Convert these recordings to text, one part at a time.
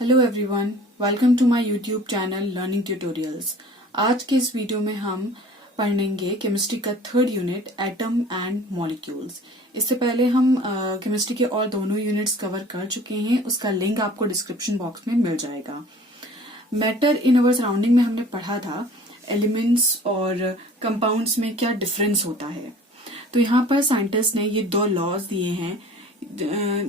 Hello everyone, welcome to my YouTube channel learning tutorials. आज के इस वीडियो में हम पढ़ेंगे केमिस्ट्री का third unit atom and molecules. इससे पहले हम केमिस्ट्री के और दोनों यूनिट्स कवर कर चुके हैं। उसका लिंक आपको डिस्क्रिप्शन बॉक्स में मिल जाएगा। मैटर इन अवर सराउंडिंग में हमने पढ़ा था एलिमेंट्स और कंपाउंड्स में क्या डिफरेंस होता है। तो यहाँ पर साइंटिस्ट ने ये दो लॉज दिए हैं।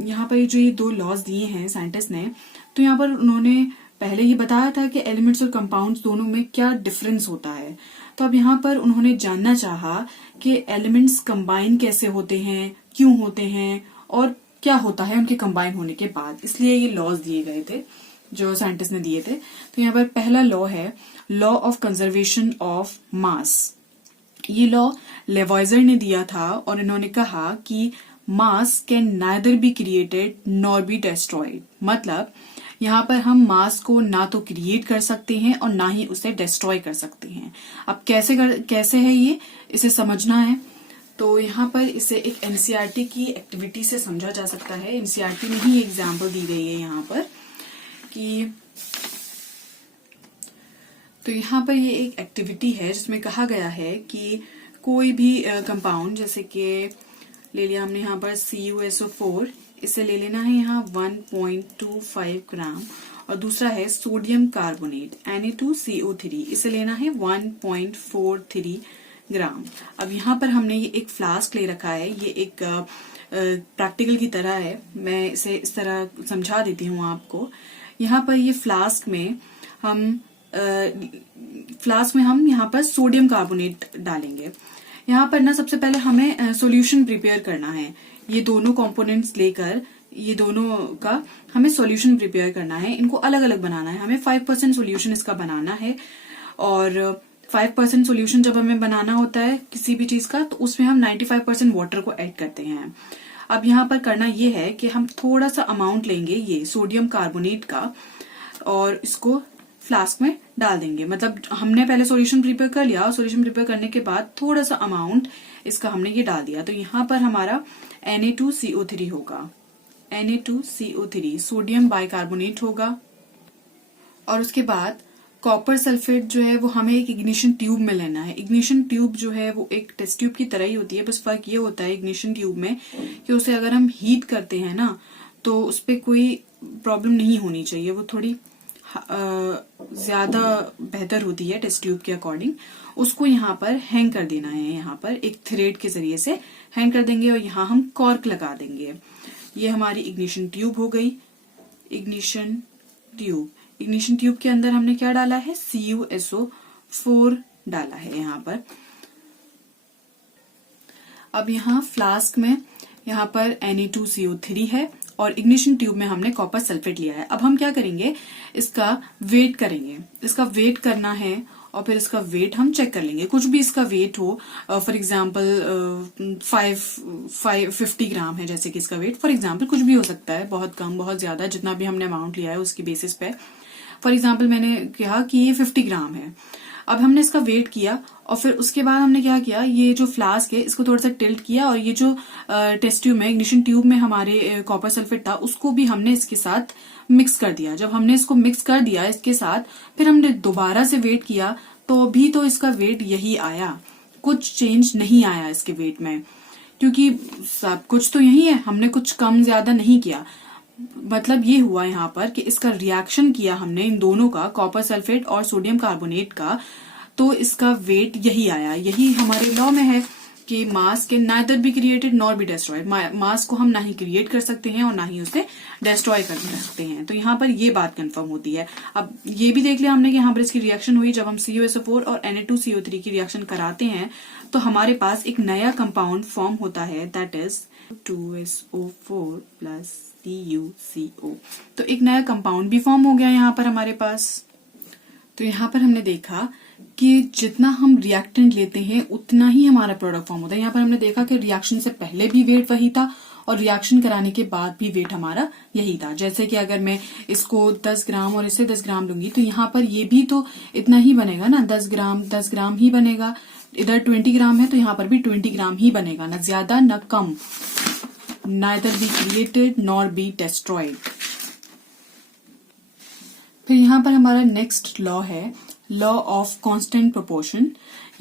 यहाँ पर जो ये दो लॉज दिए हैं साइंटिस्ट ने, तो यहाँ पर उन्होंने पहले ये बताया था कि एलिमेंट्स और कंपाउंड्स दोनों में क्या डिफरेंस होता है। तो अब यहाँ पर उन्होंने जानना चाहा कि एलिमेंट्स कंबाइन कैसे होते हैं, क्यों होते हैं और क्या होता है उनके कंबाइन होने के बाद। इसलिए ये लॉज दिए गए थे जो साइंटिस्ट ने दिए थे। तो यहाँ पर पहला लॉ है law of conservation of mass. ये लॉ लेवॉइजर ने दिया था और इन्होंने कहा कि मास can neither be created nor be destroyed. मतलब यहाँ पर हम मास को ना तो क्रिएट कर सकते हैं और ना ही उसे डिस्ट्रॉय कर सकते हैं। अब कैसे है ये, इसे समझना है तो यहाँ पर इसे एक एनसीईआरटी की एक्टिविटी से समझा जा सकता है। एनसीईआरटी में ही एग्जाम्पल दी गई है यहाँ पर कि तो यहाँ पर ये एक एक्टिविटी है जिसमें कहा गया है कि कोई भी कंपाउंड, जैसे कि ले लिया हमने यहाँ पर CuSO4, इसे ले लेना है यहाँ 1.25 ग्राम, और दूसरा है सोडियम कार्बोनेट Na2CO3, इसे लेना है 1.43 ग्राम। अब यहाँ पर हमने ये एक फ्लास्क ले रखा है। ये एक प्रैक्टिकल की तरह है, मैं इसे इस तरह समझा देती हूँ आपको। यहाँ पर ये फ्लास्क में हम यहाँ पर सोडियम कार्बोनेट डालेंगे। यहाँ पर ना सबसे पहले हमें सॉल्यूशन प्रिपेयर करना है। ये दोनों कंपोनेंट्स लेकर ये दोनों का हमें सॉल्यूशन प्रिपेयर करना है। इनको अलग अलग बनाना है। हमें 5% सॉल्यूशन इसका बनाना है, और 5% सॉल्यूशन जब हमें बनाना होता है किसी भी चीज का, तो उसमें हम 95% वाटर को ऐड करते हैं। अब यहाँ पर करना ये है कि हम थोड़ा सा अमाउंट लेंगे ये सोडियम कार्बोनेट का और इसको फ्लास्क में डाल देंगे। मतलब हमने पहले सॉल्यूशन प्रिपेयर कर लिया और सॉल्यूशन प्रिपेयर करने के बाद थोड़ा सा अमाउंट इसका हमने ये डाल दिया। तो यहाँ पर हमारा Na2CO3 होगा। Na2CO3 सोडियम बाइकार्बोनेट होगा। और उसके बाद कॉपर सल्फेट जो है वो हमें एक इग्निशन ट्यूब में लेना है। इग्निशन ट्यूब जो है वो एक टेस्ट ट्यूब की तरह ही होती है, बस फर्क ये होता है इग्निशन ट्यूब में कि उसे अगर हम हीट करते हैं ना तो उस पर कोई प्रॉब्लम नहीं होनी चाहिए। वो थोड़ी ज्यादा बेहतर होती है टेस्ट ट्यूब के अकॉर्डिंग। उसको यहाँ पर हैंग कर देना है। यहाँ पर एक थ्रेड के जरिए से हैंग कर देंगे और यहाँ हम कॉर्क लगा देंगे। ये हमारी इग्निशन ट्यूब हो गई। इग्निशन ट्यूब के अंदर हमने क्या डाला है, CuSO4 डाला है यहाँ पर। अब यहाँ फ्लास्क में यहाँ पर Na2CO3 है और इग्निशन ट्यूब में हमने कॉपर सल्फेट लिया है। अब हम क्या करेंगे, इसका वेट करेंगे। इसका वेट करना है और फिर इसका वेट हम चेक कर लेंगे। कुछ भी इसका वेट हो, फॉर एग्जांपल 50 ग्राम है जैसे कि इसका वेट, फॉर एग्जांपल कुछ भी हो सकता है, बहुत कम बहुत ज्यादा, जितना भी हमने अमाउंट लिया है उसकी बेसिस पे। फॉर एग्जाम्पल मैंने कहा कि ये 50 ग्राम है। अब हमने इसका वेट किया और फिर उसके बाद हमने क्या किया, ये जो फ्लास्क है इसको थोड़ा सा टिल्ट किया और ये जो टेस्ट ट्यूब में इग्निशन ट्यूब में हमारे कॉपर सल्फेट था उसको भी हमने इसके साथ मिक्स कर दिया। जब हमने इसको मिक्स कर दिया इसके साथ, फिर हमने दोबारा से वेट किया तो भी तो इसका वेट यही आया, कुछ चेंज नहीं आया इसके वेट में, क्योंकि सब कुछ तो यही है, हमने कुछ कम ज्यादा नहीं किया। मतलब ये हुआ यहाँ पर कि इसका रिएक्शन किया हमने इन दोनों का, कॉपर सल्फेट और सोडियम कार्बोनेट का, तो इसका वेट यही आया। यही हमारे लॉ में है कि मास के neither be created nor be destroyed. Mass को हम ना ही क्रिएट कर सकते हैं और ना ही उसे डिस्ट्रॉय कर सकते हैं। तो यहाँ पर ये बात कंफर्म होती है। अब ये भी देख लिया हमने कि यहाँ पर इसकी रिएक्शन हुई। जब हम CuSO4 और Na2CO3 की रिएक्शन कराते हैं तो हमारे पास एक नया कंपाउंड फॉर्म होता है, that is 2SO4 plus CuCO। तो एक नया कंपाउंड भी फॉर्म हो गया यहाँ पर हमारे पास। तो यहाँ पर हमने देखा कि जितना हम रिएक्टेंट लेते हैं उतना ही हमारा प्रोडक्ट फॉर्म होता है। यहाँ पर हमने देखा कि रिएक्शन से पहले भी वेट वही था और रिएक्शन कराने के बाद भी वेट हमारा यही था। जैसे कि अगर मैं इसको 10 ग्राम और इसे 10 ग्राम लूंगी तो यहाँ पर ये भी तो इतना ही बनेगा ना, 10 ग्राम ही बनेगा। इधर 20 ग्राम है तो यहाँ पर भी 20 ग्राम ही बनेगा, न ज्यादा न कम। neither be created nor be destroyed। फिर यहाँ पर हमारा नेक्स्ट लॉ है लॉ ऑफ कांस्टेंट प्रोपोर्शन।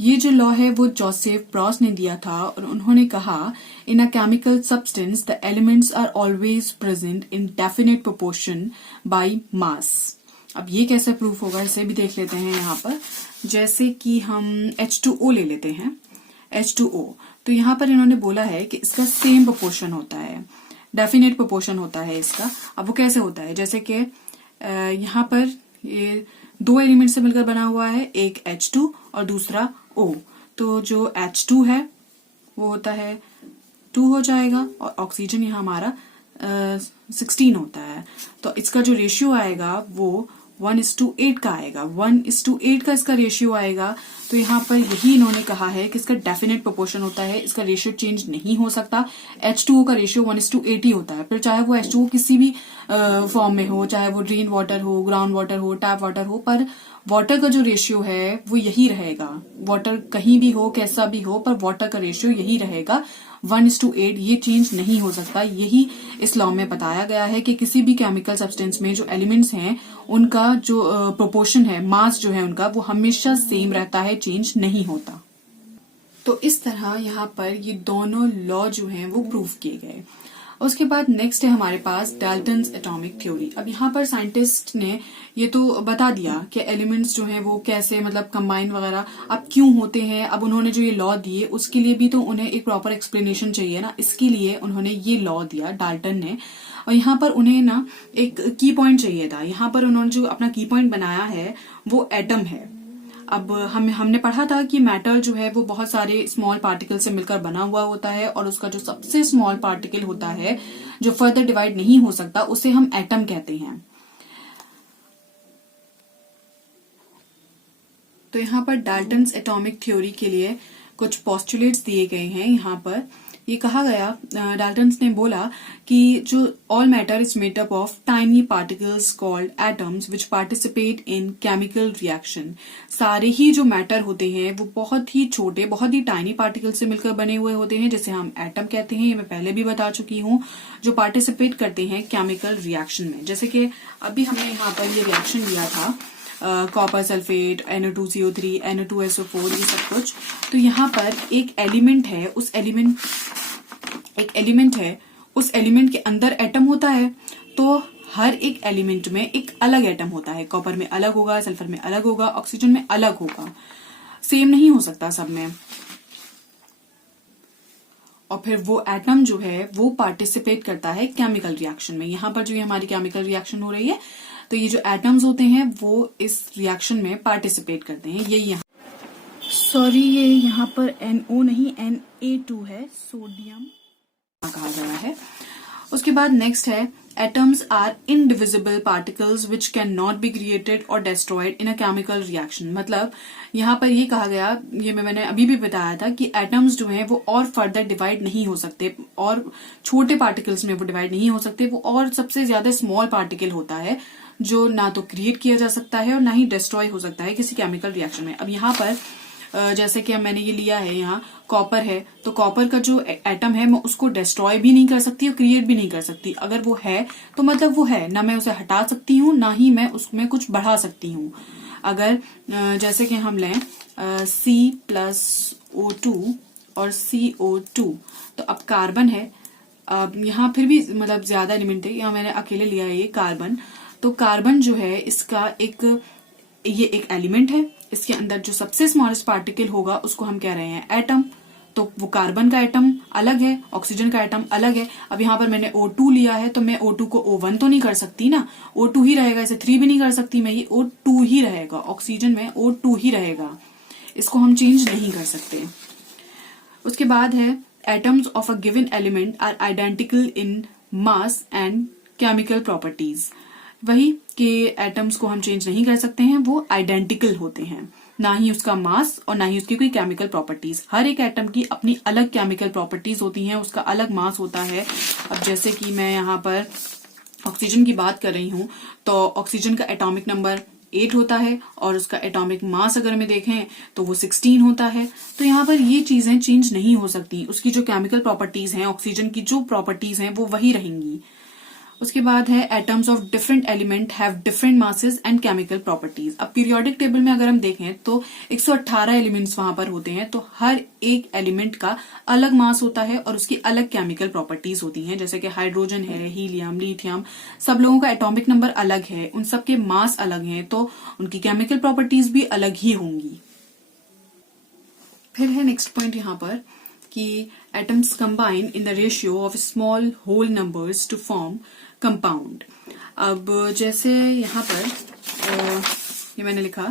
ये जो लॉ है वो जोसेफ ब्रॉस ने दिया था और उन्होंने कहा in a chemical substance the elements are always present in definite proportion by mass. अब ये कैसे प्रूफ होगा इसे भी देख लेते हैं यहाँ पर। जैसे कि हम H2O ले लेते हैं, H2O, तो यहाँ पर इन्होंने बोला है कि इसका सेम प्रोपोर्शन होता है, डेफिनेट प्रोपोर्शन होता है इसका। अब वो कैसे होता है, जैसे कि यहाँ पर ये दो एलिमेंट से मिलकर बना हुआ है, एक H2 और दूसरा O। तो जो H2 है वो होता है 2 हो जाएगा और ऑक्सीजन यहाँ हमारा 16 होता है। तो इसका जो रेशियो आएगा वो 1:8 का आएगा, 1:8 का इसका रेशियो आएगा। तो यहाँ पर यही इन्होंने कहा है कि इसका डेफिनेट प्रोपोर्शन होता है, इसका रेशियो चेंज नहीं हो सकता। H2O का रेशियो 1:8 ही होता है, फिर चाहे वो H2O किसी भी फॉर्म में हो, चाहे वो ड्रेन वाटर हो, ग्राउंड वाटर हो, टैप वाटर हो, पर वाटर का जो रेशियो है वो यही रहेगा। वाटर कहीं भी हो, कैसा भी हो, पर वाटर का रेशियो यही रहेगा 1:8, ये चेंज नहीं हो सकता। यही इस लॉ में बताया गया है कि किसी भी केमिकल सब्सटेंस में जो एलिमेंट्स हैं उनका जो प्रोपोर्शन है, मास जो है उनका, वो हमेशा सेम रहता है, चेंज नहीं होता। तो इस तरह यहाँ पर ये दोनों लॉ जो हैं वो प्रूव किए गए। उसके बाद नेक्स्ट है हमारे पास डाल्टन्स एटॉमिक थ्योरी। अब यहाँ पर साइंटिस्ट ने ये तो बता दिया कि एलिमेंट्स जो हैं वो कैसे मतलब कंबाइन वगैरह अब क्यों होते हैं। अब उन्होंने जो ये लॉ दिए उसके लिए भी तो उन्हें एक प्रॉपर एक्सप्लेनेशन चाहिए ना, इसके लिए उन्होंने ये लॉ दिया डाल्टन ने। और यहाँ पर उन्हें ना एक की पॉइंट चाहिए था। यहाँ पर उन्होंने जो अपना की पॉइंट बनाया है वो एटम है। अब हमने पढ़ा था कि मैटर जो है वो बहुत सारे स्मॉल पार्टिकल से मिलकर बना हुआ होता है और उसका जो सबसे स्मॉल पार्टिकल होता है जो फर्दर डिवाइड नहीं हो सकता उसे हम एटम कहते हैं। तो यहाँ पर डाल्टन्स एटॉमिक थ्योरी के लिए कुछ पोस्टुलेट्स दिए गए हैं। यहाँ पर ये कहा गया, डाल्टन्स ने बोला कि जो all matter is made up of tiny particles called atoms which participate in chemical reaction. सारे ही जो मैटर होते हैं वो बहुत ही छोटे, बहुत ही टाइनी पार्टिकल से मिलकर बने हुए होते हैं, जिसे हम एटम कहते हैं। ये मैं पहले भी बता चुकी हूँ, जो पार्टिसिपेट करते हैं केमिकल रिएक्शन में। जैसे कि अभी हमने यहाँ पर ये रिएक्शन लिया था कॉपर सल्फेट, NO2CO3, NO2SO4, ये सब कुछ। तो यहाँ पर एक एलिमेंट है, उस एलिमेंट के अंदर एटम होता है। तो हर एक एलिमेंट में एक अलग एटम होता है। कॉपर में अलग होगा, सल्फर में अलग होगा, ऑक्सीजन में अलग होगा, सेम नहीं हो सकता सब में। और फिर वो एटम जो है वो पार्टिसिपेट करता है केमिकल रिएक्शन में। यहाँ पर जो ये हमारी केमिकल रिएक्शन हो रही है तो ये जो एटम्स होते हैं वो इस रिएक्शन में पार्टिसिपेट करते हैं। ये यहाँ ये यहाँ पर NO नहीं Na2 है, सोडियम कहा गया है। उसके बाद नेक्स्ट है atoms are indivisible particles which can not be created और destroyed in a chemical reaction. मतलब यहाँ पर ये कहा गया, ये मैंने अभी भी बताया था कि एटम्स जो हैं वो और फर्दर डिवाइड नहीं हो सकते और छोटे पार्टिकल्स में वो डिवाइड नहीं हो सकते। वो और सबसे ज्यादा स्मॉल पार्टिकल होता है जो ना तो क्रिएट किया जा सकता है और ना ही डिस्ट्रॉय हो सकता है किसी केमिकल रिएक्शन में। अब यहाँ पर जैसे कि मैंने ये लिया है, यहाँ कॉपर है, तो कॉपर का जो एटम है मैं उसको डिस्ट्रॉय भी नहीं कर सकती और क्रिएट भी नहीं कर सकती। अगर वो है तो मतलब वो है, ना मैं उसे हटा सकती हूँ ना ही मैं उसमें कुछ बढ़ा सकती हूँ। अगर जैसे कि हम लें C+O2 और CO2, तो अब कार्बन है। अब यहाँ फिर भी मतलब ज्यादा एलिमेंट है, यहाँ मैंने अकेले लिया है ये कार्बन। तो कार्बन जो है इसका ये एक एलिमेंट है, इसके अंदर जो सबसे स्मॉलेस्ट पार्टिकल होगा उसको हम कह रहे हैं एटम। तो वो कार्बन का एटम अलग है, ऑक्सीजन का एटम अलग है। अब यहाँ पर मैंने O2 लिया है तो मैं O2 को O1 तो नहीं कर सकती ना, O2 ही रहेगा। इसे 3 भी नहीं कर सकती मैं, ये O2 ही रहेगा। ऑक्सीजन में O2 ही रहेगा, इसको हम चेंज नहीं कर सकते। उसके बाद है atoms of a given element are identical in mass and chemical properties. वही कि एटम्स को हम चेंज नहीं कर सकते हैं, वो आइडेंटिकल होते हैं, ना ही उसका मास और ना ही उसकी कोई केमिकल प्रॉपर्टीज। हर एक एटम की अपनी अलग केमिकल प्रॉपर्टीज होती हैं, उसका अलग मास होता है। अब जैसे कि मैं यहाँ पर ऑक्सीजन की बात कर रही हूँ तो ऑक्सीजन का एटॉमिक नंबर 8 होता है और उसका एटॉमिक मास अगर में देखें तो वो 16 होता है। तो यहाँ पर ये चीजें चेंज नहीं हो सकती, उसकी जो केमिकल प्रॉपर्टीज हैं, ऑक्सीजन की जो प्रॉपर्टीज हैं वो वही रहेंगी। उसके बाद है atoms of different element have different masses and chemical properties. अब पीरियोडिक टेबल में अगर हम देखें तो 118 एलिमेंट्स वहां पर होते हैं, तो हर एक एलिमेंट का अलग मास होता है और उसकी अलग केमिकल प्रॉपर्टीज होती हैं। जैसे कि हाइड्रोजन है, हीलियम, लिथियम, सब लोगों का एटॉमिक नंबर अलग है, उन सबके मास अलग हैं, तो उनकी केमिकल प्रॉपर्टीज भी अलग ही होंगी। फिर है नेक्स्ट पॉइंट यहाँ पर कि atoms combine in the ratio of small whole numbers to form compound. अब जैसे यहाँ पर ये मैंने लिखा,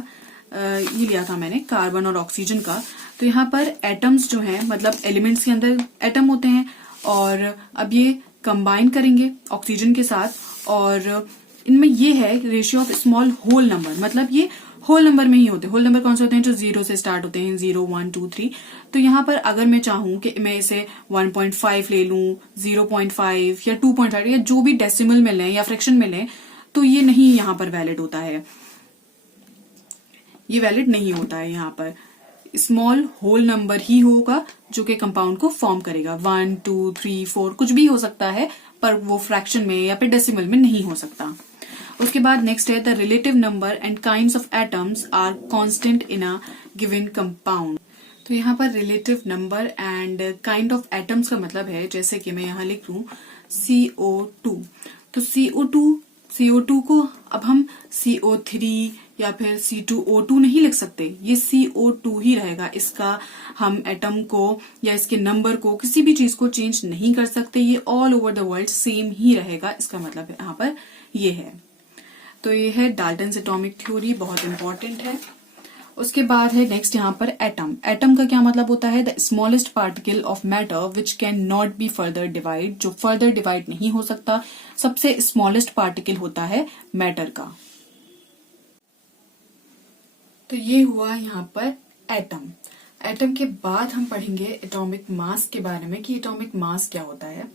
ये लिया था मैंने कार्बन और ऑक्सीजन का, तो यहाँ पर एटम्स जो हैं मतलब एलिमेंट्स के अंदर एटम होते हैं और अब ये कंबाइन करेंगे ऑक्सीजन के साथ और इनमें ये है ratio of small whole number, मतलब ये होल नंबर में ही होते हैं। होल नंबर कौन से होते हैं? जो 0 से स्टार्ट होते हैं, 0, 1, 2, 3। तो यहाँ पर अगर मैं चाहूं कि मैं इसे 1.5 ले लूं, 0.5 या 2.5 या जो भी डेसिमल में लें या फ्रैक्शन में लें, तो ये नहीं यहाँ पर वैलिड होता है, ये वैलिड नहीं होता है। यहाँ पर स्मॉल होल नंबर ही होगा जो कि कंपाउंड को फॉर्म करेगा। 1, 2, 3, 4 कुछ भी हो सकता है, पर वो फ्रैक्शन में या फिर डेसिमल में नहीं हो सकता। उसके बाद नेक्स्ट है the relative number and kinds of atoms are constant in a given compound. तो यहाँ पर relative number and kind of atoms का मतलब है, जैसे कि मैं यहाँ लिख लूं CO2, तो CO2 को अब हम CO3 या फिर C2O2 नहीं लिख सकते, ये CO2 ही रहेगा। इसका हम एटम को या इसके नंबर को, किसी भी चीज को चेंज नहीं कर सकते, ये all over the world same ही रहेगा। इसका मतलब यहाँ पर ये है। तो ये है डाल्टन्स एटॉमिक थ्योरी, बहुत इंपॉर्टेंट है। उसके बाद है नेक्स्ट यहाँ पर एटम। एटम का क्या मतलब होता है? The smallest particle of matter which can not be further divide, जो फर्दर डिवाइड नहीं हो सकता, सबसे स्मॉलेस्ट पार्टिकल होता है मैटर का। तो ये हुआ यहाँ पर एटम। एटम के बाद हम पढ़ेंगे एटॉमिक मास के बारे में कि एटॉमिक मास क्या होता है।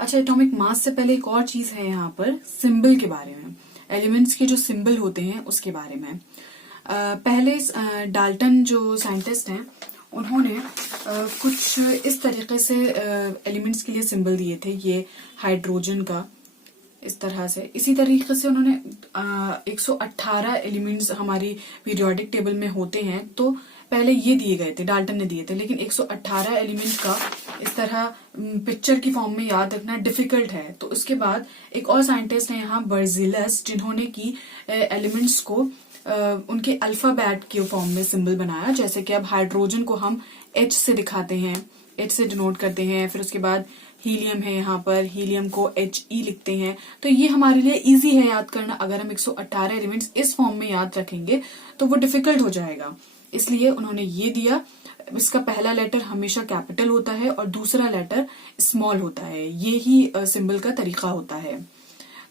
अच्छा, एटॉमिक मास से पहले एक और चीज है यहाँ पर, सिंबल के बारे में, एलिमेंट्स के जो सिंबल होते हैं उसके बारे में। पहले डाल्टन जो साइंटिस्ट हैं उन्होंने कुछ इस तरीके से एलिमेंट्स के लिए सिंबल दिए थे। ये हाइड्रोजन का इस तरह से, इसी तरीके से उन्होंने 118 एलिमेंट्स हमारी पीरियोडिक टेबल में होते हैं, तो पहले ये दिए गए थे, डाल्टन ने दिए थे, लेकिन 118 एलिमेंट का इस तरह पिक्चर की फॉर्म में याद रखना डिफिकल्ट है। तो उसके बाद एक और साइंटिस्ट है यहाँ बर्जिलस, जिन्होंने की एलिमेंट्स को उनके अल्फाबेट के फॉर्म में सिंबल बनाया। जैसे कि अब हाइड्रोजन को हम H से दिखाते हैं, H से डिनोट करते हैं, फिर उसके बाद हीलियम है यहाँ पर, हीलियम को HE लिखते हैं। तो ये हमारे लिए इजी है याद करना। अगर हम 118 एलिमेंट्स इस फॉर्म में याद रखेंगे तो वो डिफिकल्ट हो जाएगा, इसलिए उन्होंने ये दिया। इसका पहला लेटर हमेशा कैपिटल होता है और दूसरा लेटर स्मॉल होता है, ये ही सिंबल का तरीका होता है।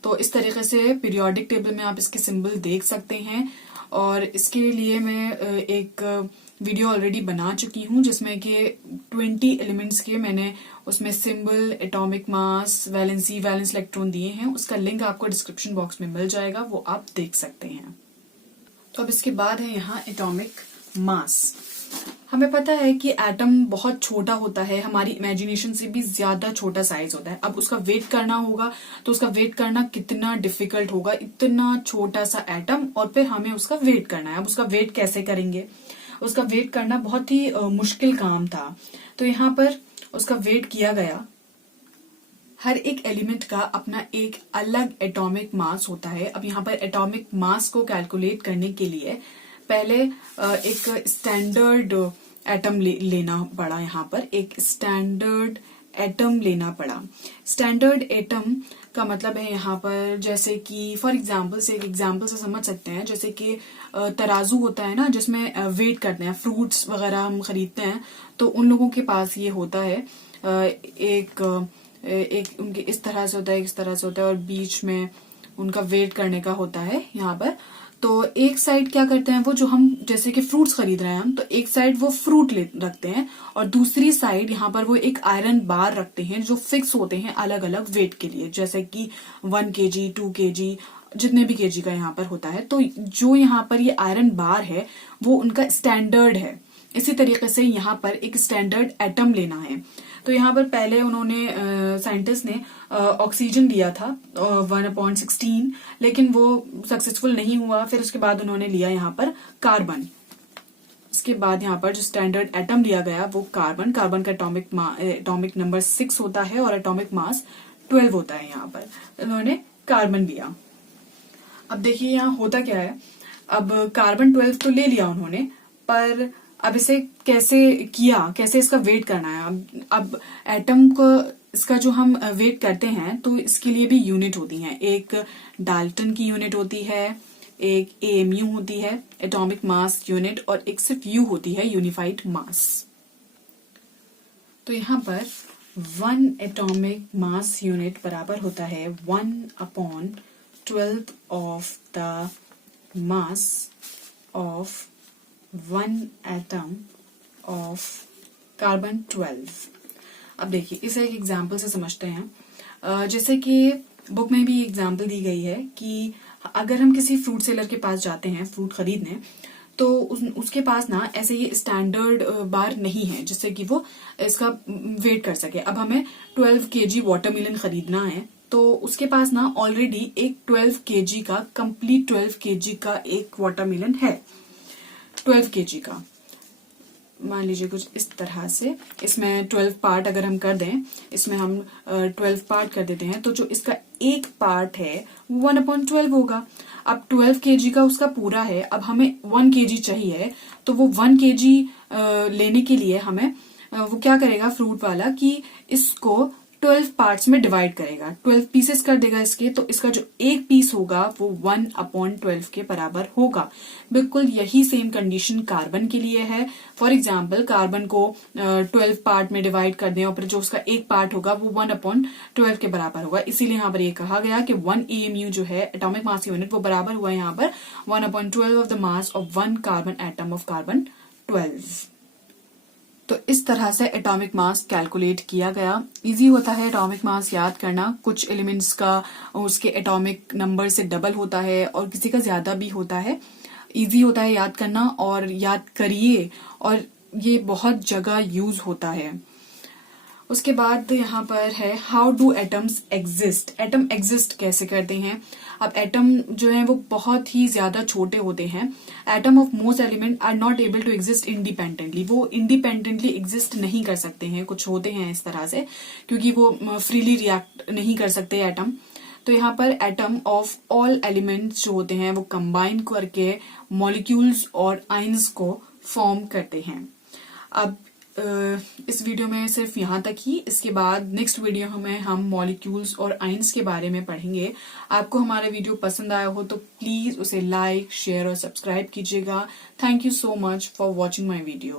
तो इस तरीके से पीरियोडिक टेबल में आप इसके सिंबल देख सकते हैं। और इसके लिए मैं एक वीडियो ऑलरेडी बना चुकी हूँ जिसमें कि 20 एलिमेंट्स के मैंने उसमें symbol, atomic mass, valence electron दिए हैं। उसका लिंक आपको डिस्क्रिप्शन बॉक्स में मिल जाएगा, वो आप देख सकते हैं। तो अब इसके बाद है यहाँ एटॉमिक मास। हमें पता है कि एटम बहुत छोटा होता है, हमारी इमेजिनेशन से भी ज्यादा छोटा साइज होता है। अब उसका वेट करना होगा तो उसका वेट करना कितना डिफिकल्ट होगा, इतना छोटा सा एटम, और फिर हमें उसका वेट करना है। अब उसका वेट कैसे करेंगे? उसका वेट करना बहुत ही मुश्किल काम था। तो यहाँ पर उसका वेट किया गया। हर एक एलिमेंट का अपना एक अलग एटॉमिक मास होता है। अब यहाँ पर एटॉमिक मास को कैलकुलेट करने के लिए पहले एक स्टैंडर्ड एटम लेना पड़ा। यहाँ पर एक स्टैंडर्ड एटम लेना पड़ा। स्टैंडर्ड एटम का मतलब है यहाँ पर, जैसे कि फॉर एग्जांपल से, एक एग्जांपल से समझ सकते हैं, जैसे कि तराजू होता है ना जिसमें वेट करते हैं, फ्रूट्स वगैरह हम खरीदते हैं, तो उन लोगों के पास ये होता है। एक उनके इस तरह से होता है, इस तरह से होता है, और बीच में उनका वेट करने का होता है यहाँ पर। तो एक साइड क्या करते हैं वो, जो हम जैसे कि फ्रूट्स खरीद रहे हैं हम, तो एक साइड वो फ्रूट रखते हैं और दूसरी साइड यहाँ पर वो एक आयरन बार रखते हैं जो फिक्स होते हैं अलग अलग वेट के लिए, जैसे कि 1 kg, 2 kg, जितने भी kg का यहाँ पर होता है। तो जो यहाँ पर ये आयरन बार है वो उनका स्टैंडर्ड है। इसी तरीके से यहाँ पर एक स्टैंडर्ड एटम लेना है। तो यहाँ पर पहले उन्होंने साइंटिस्ट ने ऑक्सीजन लिया था 1/16, लेकिन वो सक्सेसफुल नहीं हुआ। फिर उसके बाद उन्होंने लिया यहाँ पर कार्बन। इसके बाद यहाँ पर जो स्टैंडर्ड एटम लिया गया वो कार्बन का एटॉमिक नंबर 6 होता है और एटॉमिक मास 12 होता है। यहाँ पर उन्होंने कार्बन लिया। अब देखिए यहाँ होता क्या है, अब कार्बन 12 तो ले लिया उन्होंने, पर अब इसे कैसे इसका वेट करना है। अब एटम को इसका जो हम वेट करते हैं तो इसके लिए भी यूनिट होती हैं। एक डाल्टन की यूनिट होती है, एक AMU होती है, एटॉमिक मास यूनिट, और एक सिर्फ U होती है, यूनिफाइड मास। तो यहाँ पर 1 एटॉमिक मास यूनिट बराबर होता है 1/12 of the mass of 1 atom of carbon 12। अब देखिए इसे एक एग्जाम्पल से समझते हैं। जैसे कि बुक में भी एग्जाम्पल दी गई है कि अगर हम किसी फ्रूट सेलर के पास जाते हैं फ्रूट खरीदने, तो उसके पास ना ऐसे ये स्टैंडर्ड बार नहीं है जिससे कि वो इसका वेट कर सके। अब हमें 12 kg वाटरमेलन खरीदना है, तो उसके पास ना ऑलरेडी एक 12 kg का कंप्लीट 12 kg का एक वाटरमेलन है। 12 kg का मान लीजिए कुछ इस तरह से, इसमें 12 पार्ट अगर हम कर दें, इसमें हम 12 पार्ट कर देते हैं, तो जो इसका एक पार्ट है वो 1/12 होगा। अब 12 kg का उसका पूरा है, अब हमें 1 kg चाहिए, तो वो 1 kg लेने के लिए हमें वो क्या करेगा फ्रूट वाला कि इसको 12 पार्ट्स में डिवाइड करेगा, 12 पीसेस कर देगा इसके, तो इसका जो एक पीस होगा वो 1/12 के बराबर होगा। बिल्कुल यही सेम कंडीशन कार्बन के लिए है। फॉर एग्जाम्पल कार्बन को 12 पार्ट में डिवाइड कर दें और फिर जो उसका एक पार्ट होगा वो 1/12 के बराबर होगा। इसीलिए यहाँ पर ये कहा गया कि 1 AMU जो है एटॉमिक मास यूनिट वो बराबर हुआ यहाँ पर 1/12 of the mass of 1 carbon atom of carbon 12। तो इस तरह से एटॉमिक मास कैलकुलेट किया गया। इजी होता है एटॉमिक मास याद करना। कुछ एलिमेंट्स का उसके एटॉमिक नंबर से डबल होता है और किसी का ज्यादा भी होता है। इजी होता है याद करना और याद करिए, और ये बहुत जगह यूज होता है। उसके बाद यहाँ पर है how do atoms exist. Atom exist कैसे करते हैं। अब एटम जो है वो बहुत ही ज्यादा छोटे होते हैं। Atom of most element are not able to exist independently. वो इंडिपेंडेंटली एग्जिस्ट नहीं कर सकते हैं, कुछ होते हैं इस तरह से, क्योंकि वो फ्रीली रिएक्ट नहीं कर सकते एटम। तो यहाँ पर एटम ऑफ ऑल एलिमेंट्स जो होते हैं वो कंबाइन करके मॉलिक्यूल्स और आइंस को फॉर्म करते हैं। अब इस वीडियो में सिर्फ यहाँ तक ही। इसके बाद नेक्स्ट वीडियो में हम मॉलिक्यूल्स और आइंस के बारे में पढ़ेंगे। आपको हमारा वीडियो पसंद आया हो तो प्लीज उसे लाइक, शेयर और सब्सक्राइब कीजिएगा। Thank you so much for watching my video.